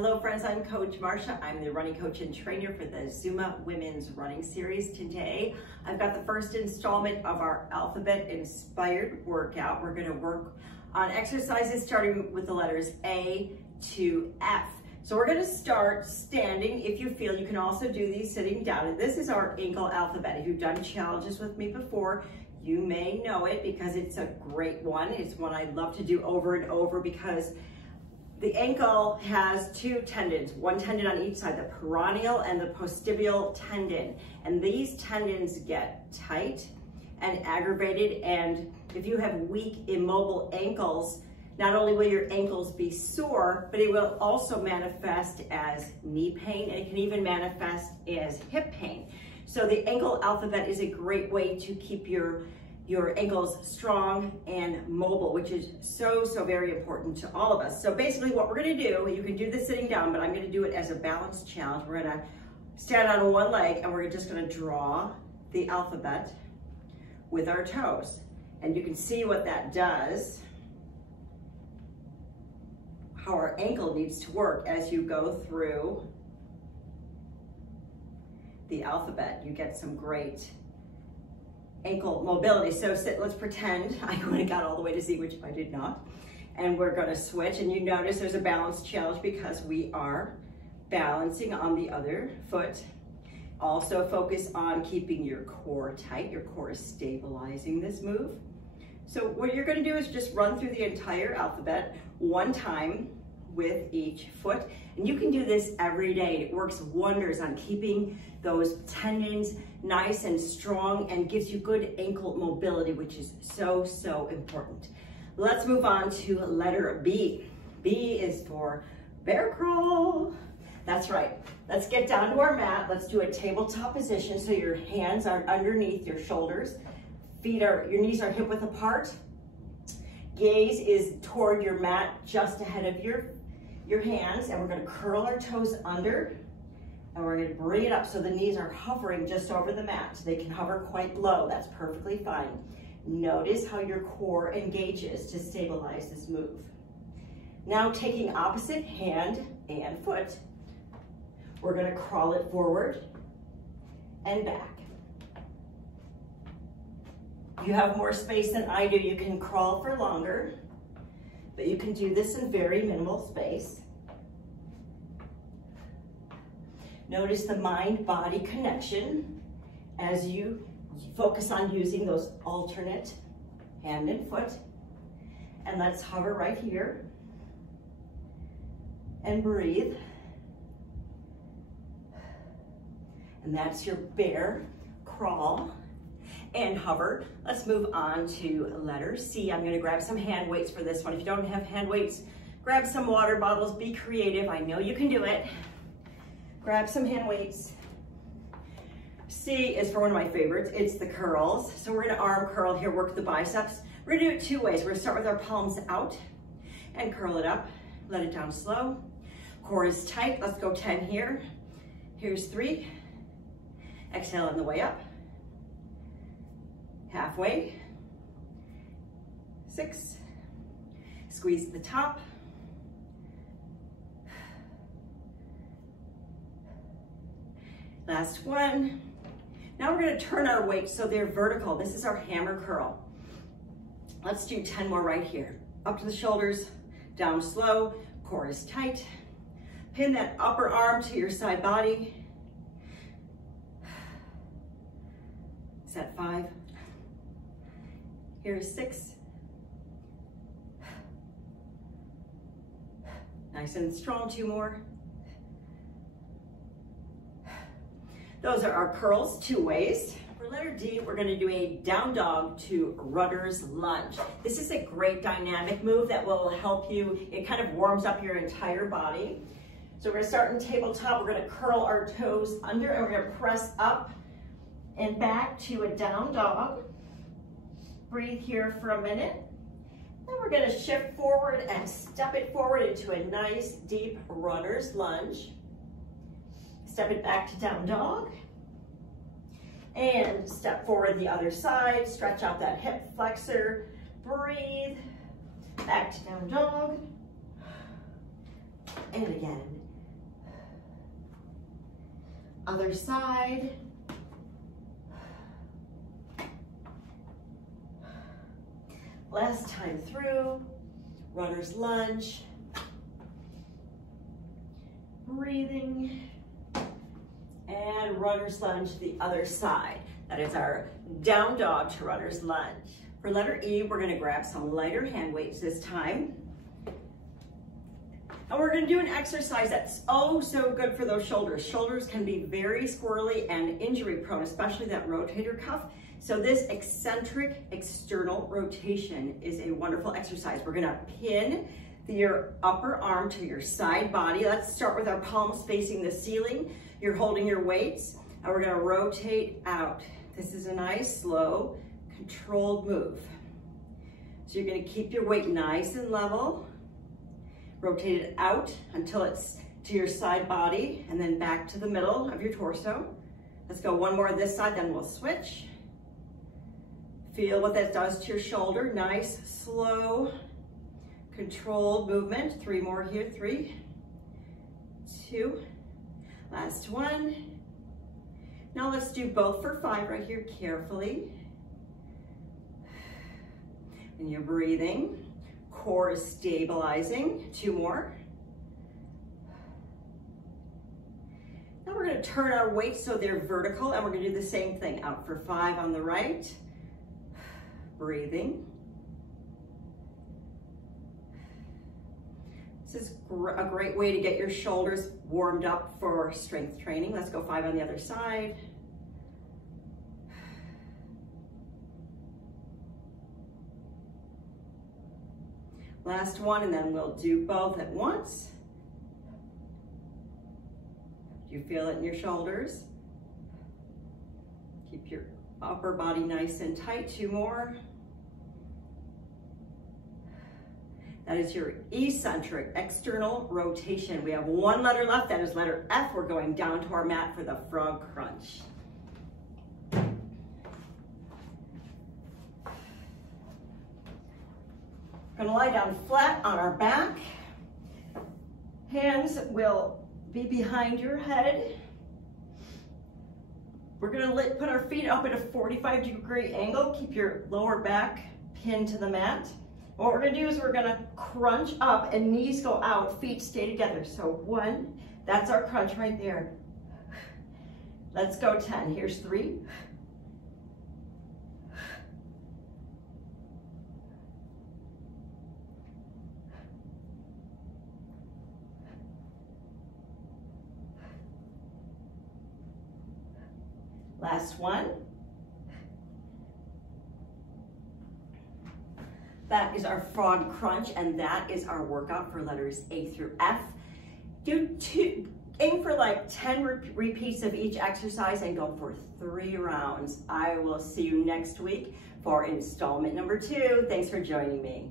Hello friends, I'm Coach Marsha. I'm the running coach and trainer for the Zuma Women's Running Series. Today, I've got the first installment of our alphabet inspired workout. We're gonna work on exercises starting with the letters A to F. So we're gonna start standing. If you feel, you can also do these sitting down. And this is our ankle alphabet. If you've done challenges with me before, you may know it because it's a great one. It's one I love to do over and over because the ankle has two tendons, one tendon on each side, the peroneal and the postibial tendon. And these tendons get tight and aggravated. And if you have weak, immobile ankles, not only will your ankles be sore, but it will also manifest as knee pain, and it can even manifest as hip pain. So the ankle alphabet is a great way to keep your ankles strong and mobile, which is so very important to all of us. So basically what we're gonna do, you can do this sitting down, but I'm gonna do it as a balance challenge. We're gonna stand on one leg and we're just gonna draw the alphabet with our toes. And you can see what that does, how our ankle needs to work as you go through the alphabet. You get some great ankle mobility. So let's pretend I would have got all the way to Z, which I did not. And we're gonna switch, and you notice there's a balance challenge because we are balancing on the other foot. Also focus on keeping your core tight. Your core is stabilizing this move. So what you're gonna do is just run through the entire alphabet one time with each foot. And you can do this every day. It works wonders on keeping those tendons nice and strong and gives you good ankle mobility, which is so important. Let's move on to letter B. B is for bear crawl. That's right. Let's get down to our mat. Let's do a tabletop position so your hands are underneath your shoulders. Your knees are hip width apart. Gaze is toward your mat just ahead of your hands, and we're gonna curl our toes under, and we're gonna bring it up so the knees are hovering just over the mat. They can hover quite low, that's perfectly fine. Notice how your core engages to stabilize this move. Now taking opposite hand and foot, we're gonna crawl it forward and back. If you have more space than I do, you can crawl for longer, but you can do this in very minimal space. Notice the mind-body connection as you focus on using those alternate hand and foot. And let's hover right here and breathe. And that's your bear crawl and hover. Let's move on to letter C. I'm gonna grab some hand weights for this one. If you don't have hand weights, grab some water bottles, be creative. I know you can do it. Grab some hand weights. C is for one of my favorites. It's the curls. So we're gonna arm curl here, work the biceps. We're gonna do it two ways. We're gonna start with our palms out and curl it up. Let it down slow. Core is tight. Let's go 10 here. Here's 3. Exhale on the way up. Halfway. 6. Squeeze the top. 1. Now we're gonna turn our weights so they're vertical. This is our hammer curl. Let's do 10 more right here. Up to the shoulders, down slow, core is tight. Pin that upper arm to your side body. Is that 5? Here's 6. Nice and strong, 2 more. Those are our curls 2 ways. For letter D, we're gonna do a down dog to Rudder's lunge. This is a great dynamic move that will help you. It kind of warms up your entire body. So we're gonna start in tabletop. We're gonna curl our toes under and we're gonna press up and back to a down dog. Breathe here for a minute. Then we're gonna shift forward and step it forward into a nice deep runner's lunge. Step it back to down dog. And step forward the other side. Stretch out that hip flexor. Breathe. Back to down dog. And again. Other side. Last time through, runner's lunge. Breathing. And runner's lunge the other side. That is our down dog to runner's lunge. For letter E, we're gonna grab some lighter hand weights this time. And we're gonna do an exercise that's oh so good for those shoulders. Shoulders can be very squirrely and injury prone, especially that rotator cuff. So this eccentric external rotation is a wonderful exercise. We're gonna pin your upper arm to your side body. Let's start with our palms facing the ceiling. You're holding your weights, and we're gonna rotate out. This is a nice, slow, controlled move. So you're gonna keep your weight nice and level. Rotate it out until it's to your side body, and then back to the middle of your torso. Let's go one more this side, then we'll switch. Feel what that does to your shoulder. Nice, slow, controlled movement. 3 more here, 3, 2, last one. Now let's do both for 5 right here, carefully. And you're breathing, core is stabilizing. 2 more. Now we're gonna turn our weights so they're vertical, and we're gonna do the same thing. Out for 5 on the right, breathing. This is a great way to get your shoulders warmed up for strength training. Let's go 5 on the other side. Last one, and then we'll do both at once. You feel it in your shoulders. Keep your upper body nice and tight. 2 more. That is your eccentric external rotation. We have 1 letter left, that is letter F. We're going down to our mat for the frog crunch. Gonna lie down flat on our back. Hands will be behind your head. We're gonna put our feet up at a 45-degree angle. Keep your lower back pinned to the mat. What we're gonna do is we're gonna crunch up and knees go out, feet stay together. So 1, that's our crunch right there. Let's go 10, here's 3. Last one. That is our frog crunch, and that is our workout for letters A through F. Aim for like 10 repeats of each exercise and go for 3 rounds. I will see you next week for installment number 2. Thanks for joining me.